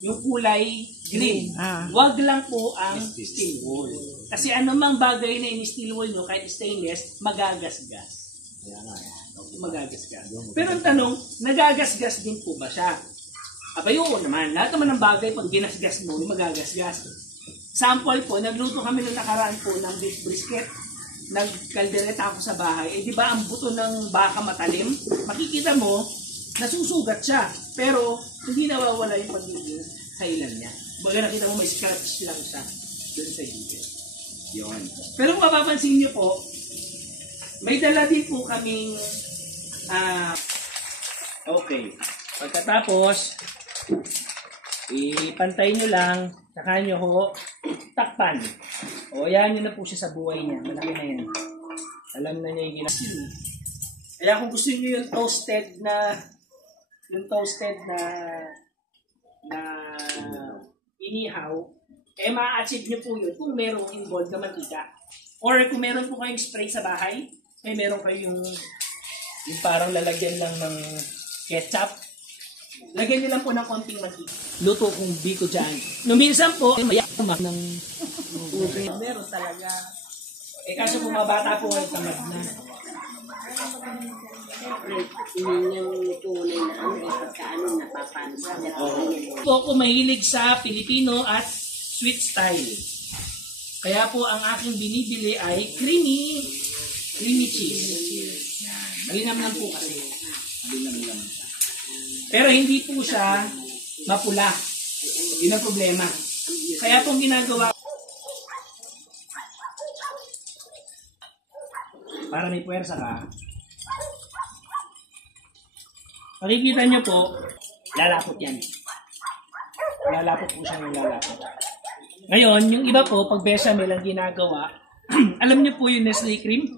yung kulay green. Wag lang po ang steel wool. Kasi anumang bagay na in-steel wool nyo, kahit stainless, magagasgas. Magagasgas. Pero ang tanong, nagagasgas din po ba siya? Abay, oo naman. Lahat naman ng bagay, pag ginasgas mo, magagasgas. Sample po, nagluto kami nung nakaraan po ng beef brisket. Nagkaldereta ako sa bahay. Eh, di ba ang buto ng baka matalim? Makikita mo, nasusugat siya. Pero, hindi nawawala yung pagiging kailan niya. Baga nakita mo, may scratch lang siya doon sa gilid. Yun. Pero kung mapapansin niyo po, may dala din po kaming okay. Pagkatapos, ipantay nyo lang, saka nyo ho, takpan. O, yan yun na po siya sa buhay niya. Malaki na yan. Alam na niya yung ginagawa. Kaya kung gusto niyo yung toasted na inihaw, eh ma-achieve niyo po yun kung merong involved na mantika. Or kung meron po kayong spray sa bahay, may meron kayong yung parang lalagyan lang ng ketchup. Lagyan niyo lang po ng konting mantika. Luto kong biko dyan. Minsan po, mayaman ng meron talaga. Eh kaso kung mabata po, tamad na. Yung tunay na pagkaano napapansa. Po ako mahilig sa Pilipino at sweet style. Kaya po ang aking binibili ay creamy cheese. Yan. Malinam lang po kasi. Malinam lang. Pero hindi po siya mapula. Yun ang problema. Kaya pong ginagawa para may puwersa ka, makikita nyo po, lalapot yan. Lalapot po siya ng lalapot. Ngayon, yung iba po, pag bechamel ang ginagawa, alam nyo po yung Nestle cream?